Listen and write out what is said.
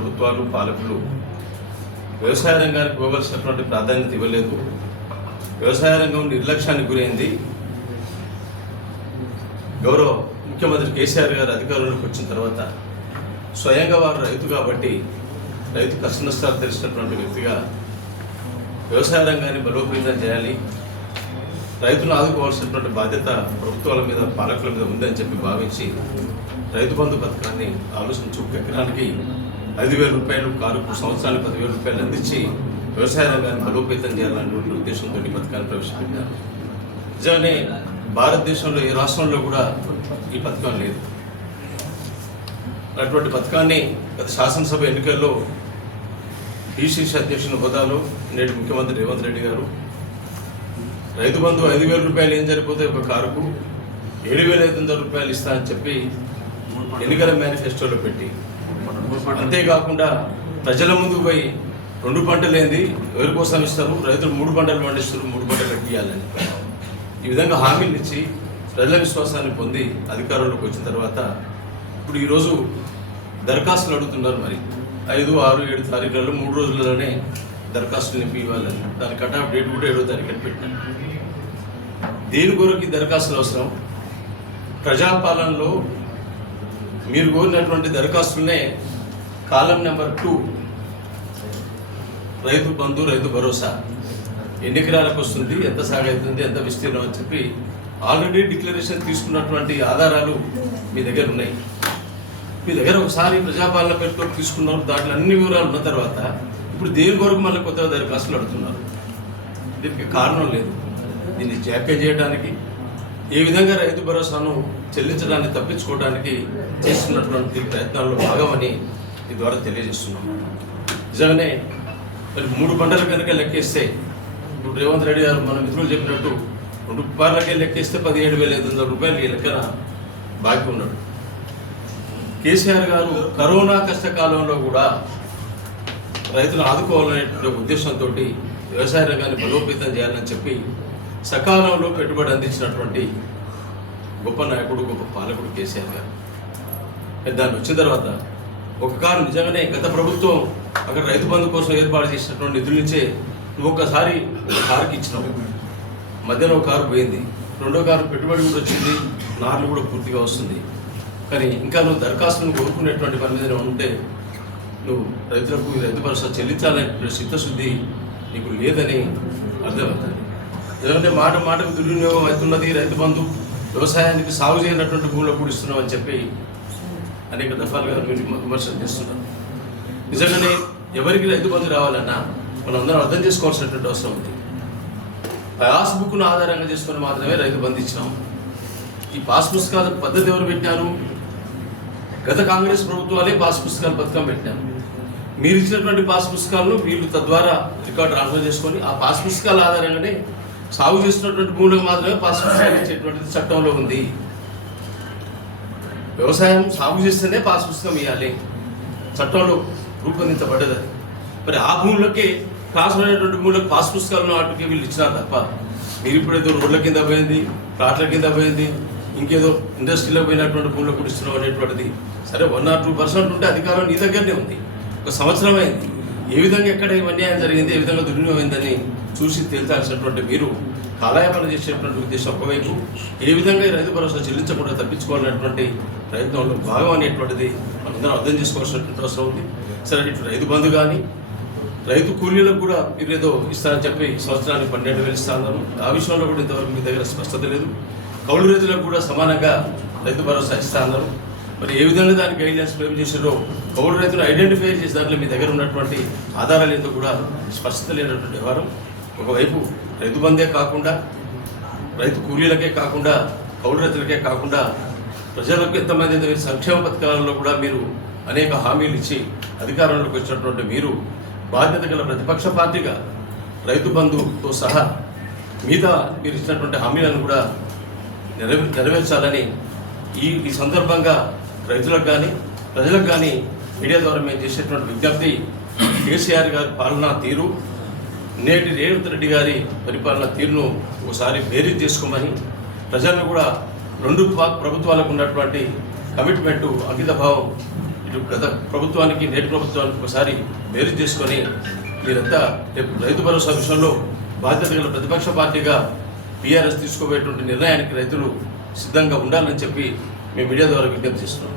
ప్రభుత్వాలు పాలకులు వ్యవసాయ రంగానికి ఇవ్వవలసినటువంటి ప్రాధాన్యత ఇవ్వలేదు. వ్యవసాయ రంగం నిర్లక్ష్యానికి గురైంది. గౌరవ ముఖ్యమంత్రి కేసీఆర్ గారు అధికారంలోకి వచ్చిన తర్వాత స్వయంగా వారు రైతు కాబట్టి రైతు కష్ట నష్టాలు తెలిసినటువంటి వ్యక్తిగా వ్యవసాయ రంగాన్ని బలోపేతం చేయాలి, రైతులను ఆదుకోవాల్సినటువంటి బాధ్యత ప్రభుత్వాల మీద పాలకుల మీద ఉందని చెప్పి భావించి రైతు బంధు పథకాన్ని ఆలోచించి ఎకరానికి 5,000 రూపాయలు, కారుకు సంవత్సరానికి 10,000 రూపాయలు అందించి వ్యవసాయ రంగాన్ని బలోపేతం చేయాలనే ఉద్దేశంతో ఈ పథకాన్ని ప్రవేశపెట్టారు. నిజంగానే భారతదేశంలో ఏ రాష్ట్రంలో కూడా ఈ పథకం లేదు. అటువంటి పథకాన్ని గత శాసనసభ ఎన్నికల్లో పిసిసి అధ్యక్షుని హోదాలో నేటి ముఖ్యమంత్రి రేవంత్ రెడ్డి గారు రైతు బంధు 5,000 రూపాయలు ఏం సరిపోతే ఒక కారుకు 7,500 రూపాయలు ఇస్తా అని చెప్పి ఎన్నికల మేనిఫెస్టోలో పెట్టి, అంతేకాకుండా ప్రజల ముందుకు పోయి 2 పంటలు ఏంది ఎవరి కోసం ఇస్తారు, రైతులు 3 పంటలు పండిస్తారు, 3 పంటలకు ఇవ్వాలని ఈ విధంగా హామీలు ఇచ్చి ప్రజల విశ్వాసాన్ని పొంది అధికారంలోకి వచ్చిన తర్వాత ఇప్పుడు ఈరోజు దరఖాస్తులు అడుగుతున్నారు. మరి 5, 6, 7 తారీఖులలో 3 రోజులలోనే దరఖాస్తులు నింపి ఇవ్వాలని దాని కట్ ఆఫ్ డేట్ కూడా 7వ తారీఖుని పెట్టారు. దేని కొరకు ఈ దరఖాస్తులు అవసరం? ప్రజాపాలనలో మీరు కోరినటువంటి దరఖాస్తులనే కాలం నెంబర్ 2 రైతు బంధు, రైతు భరోసా ఎన్ని ఎకరాలకు వస్తుంది, ఎంత సాగు అవుతుంది, ఎంత విస్తీర్ణం అని చెప్పి ఆల్రెడీ డిక్లరేషన్ తీసుకున్నటువంటి ఆధారాలు మీ దగ్గర ఉన్నాయి. మీ దగ్గర ఒకసారి ప్రజాపాలన పేరుతో తీసుకున్నారు, దాంట్లో అన్ని వివరాలు ఉన్న తర్వాత ఇప్పుడు దేని కొరకు మళ్ళీ కొత్తగా దరఖాస్తులు అడుగుతున్నారు. దీనికి కారణం లేదు. దీన్ని జాప్యం చేయడానికి, ఏ విధంగా రైతు భరోసాను చెల్లించడాన్ని తప్పించుకోవడానికి చేస్తున్నటువంటి ప్రయత్నాల్లో భాగమని ఈ ద్వారా తెలియజేస్తున్నాం. నిజంగానే మరి 3 పంటలు కనుక లెక్కేస్తే ఇప్పుడు రేవంత్ రెడ్డి గారు మన మిత్రులు చెప్పినట్టు 2 పార్లకే లెక్కేస్తే 17,500 రూపాయలు ఈ లెక్కన బాకీ ఉన్నాడు. కేసీఆర్ గారు కరోనా కష్టకాలంలో కూడా రైతులను ఆదుకోవాలనే ఉద్దేశంతో వ్యవసాయ రంగాన్ని బలోపేతం చేయాలని చెప్పి సకాలంలో పెట్టుబడి అందించినటువంటి గొప్ప నాయకుడు, గొప్ప పాలకుడు కేసీఆర్ గారు. దాన్ని వచ్చిన తర్వాత ఒక కారు నిజంగానే గత ప్రభుత్వం అక్కడ రైతు బంధు కోసం ఏర్పాటు చేసినటువంటి నిధుల నుంచే ఒక్కసారి కారుకి ఇచ్చినాము. మధ్యలో ఒక కారు పోయింది, 2వ కారు పెట్టుబడి కూడా వచ్చింది, నార్లు కూడా పూర్తిగా వస్తుంది. కానీ ఇంకా నువ్వు దరఖాస్తులను కోరుకునేటువంటి పని మీద ఉంటే నువ్వు రైతులకు రైతు భరోసా చెల్లించాలనే చిత్తశుద్ధి నీకు లేదని అర్థమవుతుంది. ఎందుకంటే మాటకు దుర్వినియోగం అవుతున్నది. రైతు బంధు వ్యవసాయానికి సాగు చేయనటువంటి భూములు కూడా ఇస్తున్నావు అని చెప్పి అనేక దఫాలుగా మీరు విమర్శలు చేస్తున్నారు. నిజంగానే ఎవరికి రైతు బంధు రావాలన్నా మనం అందరం అర్థం చేసుకోవాల్సినటువంటి అవసరం ఉంది. పాస్బుక్ను ఆధారంగా చేసుకొని మాత్రమే రైతు బంధు ఇచ్చినాము. ఈ పాస్ పుస్తకాల పద్ధతి ఎవరు పెట్టారు? గత కాంగ్రెస్ ప్రభుత్వాలే పాస్ పుస్తకాల పథకం పెట్టారు. మీరు ఇచ్చినటువంటి పాస్ పుస్తకాలను వీళ్ళు తద్వారా రికార్డు ట్రాన్స్ఫర్ చేసుకొని ఆ పాస్ పుస్తకాల ఆధారంగానే సాగు చేస్తున్నటువంటి భూములకు మాత్రమే పాస్ పుస్తకాలు ఇచ్చేటువంటిది చట్టంలో ఉంది. వ్యవసాయం సాగు చేస్తేనే పాస్ పుస్తకం ఇవ్వాలి, చట్టంలో రూపొందించబడ్డది. మరి ఆ భూములకే ట్రాన్స్ఫర్ అయినటువంటి భూములకు పాస్ పుస్తకాలను వాటికి వీళ్ళు ఇచ్చినారు తప్ప మీరు ఇప్పుడేదో రోడ్ల కింద పోయింది, ప్లాట్ల కింద పోయింది, ఇంకేదో ఇండస్ట్రీలో పోయినటువంటి భూములకు కూడా ఇస్తున్నాం అనేటువంటిది. సరే 1 or 2% ఉంటే అధికారం నీ దగ్గరనే ఉంది. 1 సంవత్సరం అయింది. ఏ విధంగా ఎక్కడ అన్యాయం జరిగింది, ఏ విధంగా దుర్వినియోగమైందని చూసి తేల్చాల్సినటువంటి మీరు కాలయాపన చేసేటువంటి ఉద్దేశం ఒకవైపు, ఏ విధంగా ఈ రైతు భరోసా చెల్లించకుండా తప్పించుకోవాలనేటువంటి ప్రయత్నంలో భాగం అనేటువంటిది మనందరం అర్థం చేసుకోవాల్సినటువంటి అవసరం ఉంది. సరే, ఇటు రైతు బంధు కానీ రైతు కూలీలకు కూడా మీరు ఏదో ఇస్తారని చెప్పి సంవత్సరానికి 12,000 ఇస్తా అన్నారు. ఆ విషయంలో కూడా ఇంతవరకు మీ దగ్గర స్పష్టత లేదు. కౌలు రైతులకు కూడా సమానంగా రైతు భరోసా ఇస్తా అన్నారు. మరి ఏ విధంగా దానికి గైడ్లైన్స్ ఫ్రేమ్ చేశారో కౌలు రైతులు ఐడెంటిఫై చేసే దాంట్లో మీ దగ్గర ఉన్నటువంటి ఆధారాలు ఏంటో కూడా స్పష్టత లేనటువంటి వ్యవహారం. ఒకవైపు రైతు బంధే కాకుండా, రైతు కూలీలకే కాకుండా, కౌలు రైతులకే కాకుండా ప్రజలకు ఎంతమంది అయితే సంక్షేమ పథకాలలో కూడా మీరు అనేక హామీలు ఇచ్చి అధికారంలోకి వచ్చినటువంటి మీరు బాధ్యత గల ప్రతిపక్ష పార్టీగా రైతు బంధుతో సహా మిగతా మీరు ఇచ్చినటువంటి హామీలను కూడా నెరవేర్చాలని ఈ సందర్భంగా రైతులకు కానీ ప్రజలకు కానీ మీడియా ద్వారా మేము చేసేటువంటి విజ్ఞప్తి, కేసీఆర్ గారి పాలనా తీరు, నేటి రేవంత్ రెడ్డి గారి పరిపాలన తీరును ఒకసారి బేరీజ్ చేసుకోమని, ప్రజలను కూడా 2 ప్రభుత్వాలకు ఉన్నటువంటి కమిట్మెంటు, అంకితభావం ఇటు గత ప్రభుత్వానికి నేటి ప్రభుత్వానికి ఒకసారి బేరీ చేసుకొని మీరంతా రేపు రైతు భరోసా విషయంలో బాధ్యత గల ప్రతిపక్ష పార్టీగా బీఆర్ఎస్ తీసుకోబోయేటువంటి నిర్ణయానికి రైతులు సిద్ధంగా ఉండాలని చెప్పి మేము మీడియా ద్వారా విజ్ఞప్తి చేస్తున్నాం.